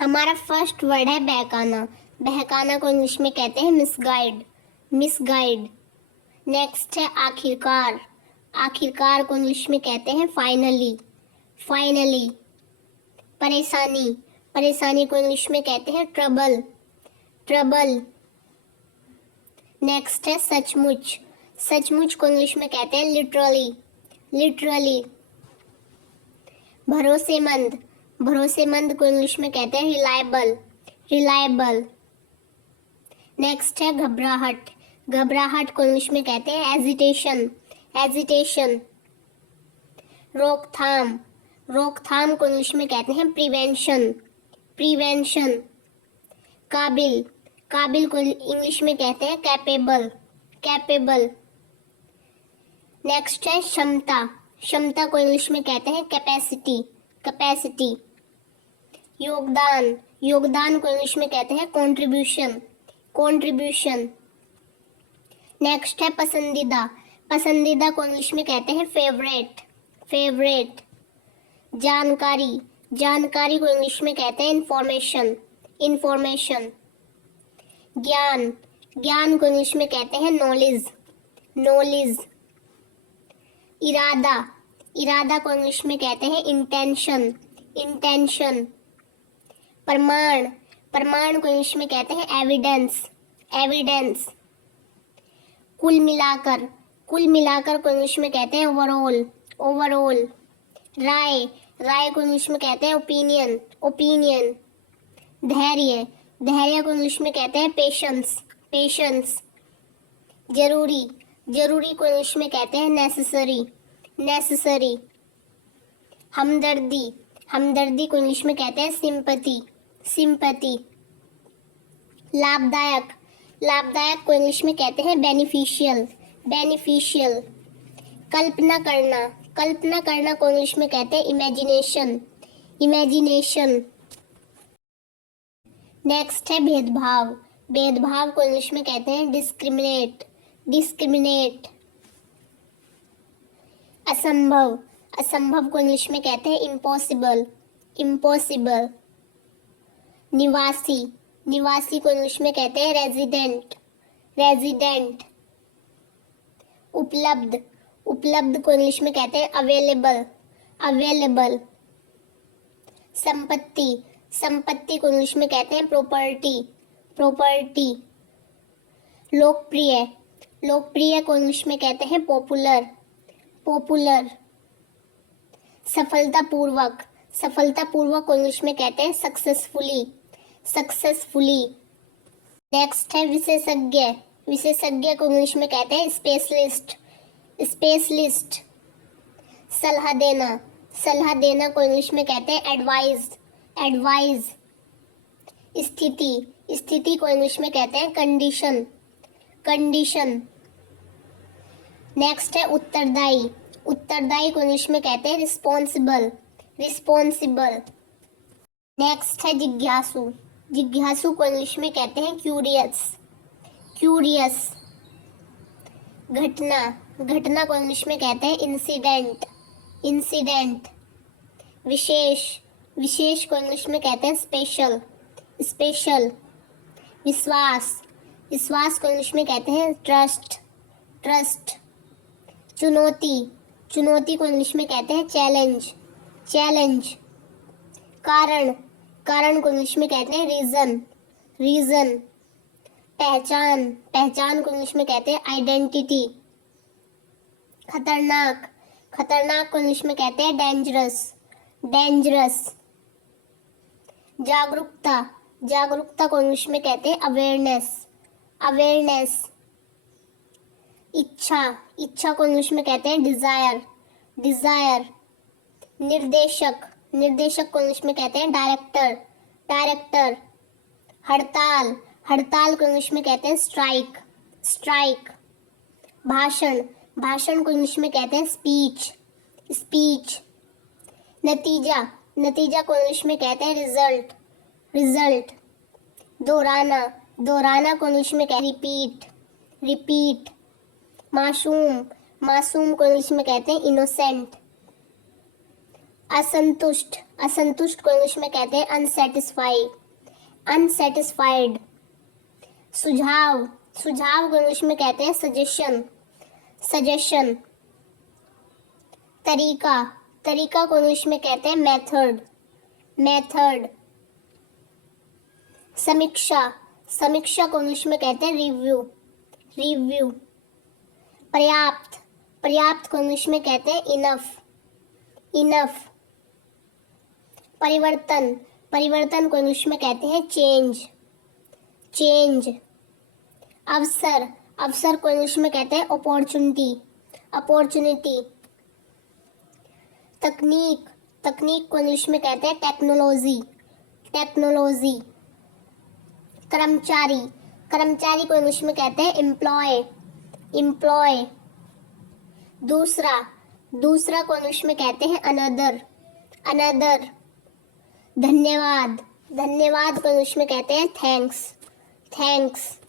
हमारा first word है बहकाना। बहकाना को इंग्लिश में कहते हैं मिसगाइड, मिसगाइड। नेक्स्ट है आखिरकार। आखिरकार को इंग्लिश में कहते हैं फाइनली, फाइनली। परेशानी, परेशानी को इंग्लिश में कहते हैं ट्रबल, ट्रबल। नेक्स्ट है सचमुच। सचमुच को इंग्लिश में कहते हैं लिटरली, लिटरली। भरोसेमंद, भरोसेमंद को इंग्लिश में कहते हैं रिलायबल, रिलायबल। नेक्स्ट है घबराहट। घबराहट को इंग्लिश में कहते हैं एजिटेशन, एजिटेशन। रोकथाम, रोकथाम को इंग्लिश में कहते हैं प्रिवेंशन, प्रिवेंशन। काबिल, काबिल को इंग्लिश में कहते हैं कैपेबल, कैपेबल। नेक्स्ट है क्षमता। क्षमता को इंग्लिश में कहते हैं कैपेसिटी, कैपेसिटी। योगदान, योगदान को इंग्लिश में कहते हैं कंट्रीब्यूशन, कंट्रीब्यूशन। नेक्स्ट है पसंदीदा। पसंदीदा को इंग्लिश में कहते हैं फेवरेट, फेवरेट। जानकारी, जानकारी को इंग्लिश में कहते हैं इंफॉर्मेशन, इंफॉर्मेशन। ज्ञान, ज्ञान को इंग्लिश में कहते हैं नॉलेज, नॉलेज। इरादा, इरादा को इंग्लिश में कहते हैं इंटेंशन, इंटेंशन। प्रमाण, प्रमाण को इंग्लिश में कहते हैं एविडेंस, एविडेंस। कुल मिलाकर, कुल मिलाकर को इंग्लिश में कहते हैं ओवरऑल, ओवरऑल। राय, राय को इंग्लिश में कहते हैं ओपिनियन, ओपिनियन। धैर्य, धैर्य को इंग्लिश में कहते हैं पेशेंस, पेशेंस। जरूरी, जरूरी को इंग्लिश में कहते हैं नेसेसरी, नेसेसरी। हमदर्दी, हमदर्दी को इंग्लिश में कहते हैं सिंपैथी, सिंपैथी। लाभदायक, लाभदायक को इंग्लिश में कहते हैं बेनिफिशियल, बेनिफिशियल। कल्पना करना, कल्पना करना को इंग्लिश में कहते हैं इमेजिनेशन, इमेजिनेशन। नेक्स्ट है भेदभाव। भेदभाव को इंग्लिश में कहते हैं डिस्क्रिमिनेट, डिस्क्रिमिनेट। असंभव, असंभव को इंग्लिश में कहते हैं इम्पॉसिबल, इम्पॉसिबल। निवासी, निवासी को इंग्लिश में कहते हैं रेजिडेंट, रेजिडेंट। उपलब्ध, उपलब्ध को इंग्लिश में कहते हैं अवेलेबल, अवेलेबल। संपत्ति, संपत्ति को इंग्लिश में कहते हैं प्रॉपर्टी, प्रॉपर्टी। लोकप्रिय, लोकप्रिय को इंग्लिश में कहते हैं पॉपुलर, पॉपुलर। सफलतापूर्वक, सफलतापूर्वक को इंग्लिश में कहते हैं सक्सेसफुली, सक्सेसफुली। नेक्स्ट है विशेषज्ञ। विशेषज्ञ को इंग्लिश में कहते हैं स्पेशलिस्ट, स्पेशलिस्ट। सलाह देना, सलाह देना को इंग्लिश में कहते हैं एडवाइज, एडवाइज। स्थिति, स्थिति को इंग्लिश में कहते हैं कंडीशन, कंडीशन। नेक्स्ट है उत्तरदायी। उत्तरदायी को इंग्लिश में कहते हैं रिस्पॉन्सिबल, रिस्पॉन्सिबल। नेक्स्ट है जिज्ञासु। जिज्ञासु को इंग्लिश में कहते हैं क्यूरियस, क्यूरियस। घटना, घटना को इंग्लिश में कहते हैं इंसिडेंट, इंसिडेंट। विशेष, विशेष को इंग्लिश में कहते हैं स्पेशल, स्पेशल। विश्वास, विश्वास को इंग्लिश में कहते हैं ट्रस्ट, ट्रस्ट। चुनौती, चुनौती को इंग्लिश में कहते हैं चैलेंज, चैलेंज। कारण, कारण को इंग्लिश में कहते हैं रीज़न, रीज़न। पहचान, पहचान को इंग्लिश में कहते हैं आइडेंटिटी। खतरनाक, खतरनाक को इंग्लिश में कहते हैं डेंजरस, डेंजरस। जागरूकता, जागरूकता को इंग्लिश में कहते हैं अवेयरनेस, अवेयरनेस। इच्छा, इच्छा को इंग्लिश में कहते हैं डिजायर, डिजायर। निर्देशक, निर्देशक को इंग्लिश में कहते हैं डायरेक्टर, डायरेक्टर। हड़ताल, हड़ताल को इंग्लिश में कहते हैं स्ट्राइक, स्ट्राइक। भाषण, भाषण को इंग्लिश में कहते हैं स्पीच, स्पीच। नतीजा, नतीजा को इंग्लिश में कहते हैं रिजल्ट, रिजल्ट। दोहराना, दोहराना को इंग्लिश में कहते हैं रिपीट, रिपीट। मासूम, मासूम को इंग्लिश में कहते हैं इनोसेंट। असंतुष्ट, असंतुष्ट को इंग्लिश में कहते हैं अनसेटिस्फाइड, अनसेटिस्फाइड। सुझाव, सुझाव को इंग्लिश में कहते हैं सजेशन, सजेशन। तरीका, तरीका को इंग्लिश में कहते हैं मेथड, मेथड। समीक्षा, समीक्षा को इंग्लिश में कहते हैं रिव्यू, रिव्यू। पर्याप्त, पर्याप्त को इंग्लिश में कहते हैं इनफ, इनफ। परिवर्तन, परिवर्तन को इंग्लिश में कहते हैं चेंज, चेंज। अवसर, अवसर को इंग्लिश में कहते हैं अपॉर्चुनिटी, अपॉर्चुनिटी। तकनीक, तकनीक को इंग्लिश में कहते हैं टेक्नोलॉजी, टेक्नोलॉजी। कर्मचारी, कर्मचारी को इंग्लिश में कहते हैं एम्प्लॉय, एम्प्लॉय। दूसरा, दूसरा को इंग्लिश में कहते हैं अनदर, अनदर। धन्यवाद, धन्यवाद को इंग्लिश में कहते हैं थैंक्स, थैंक्स।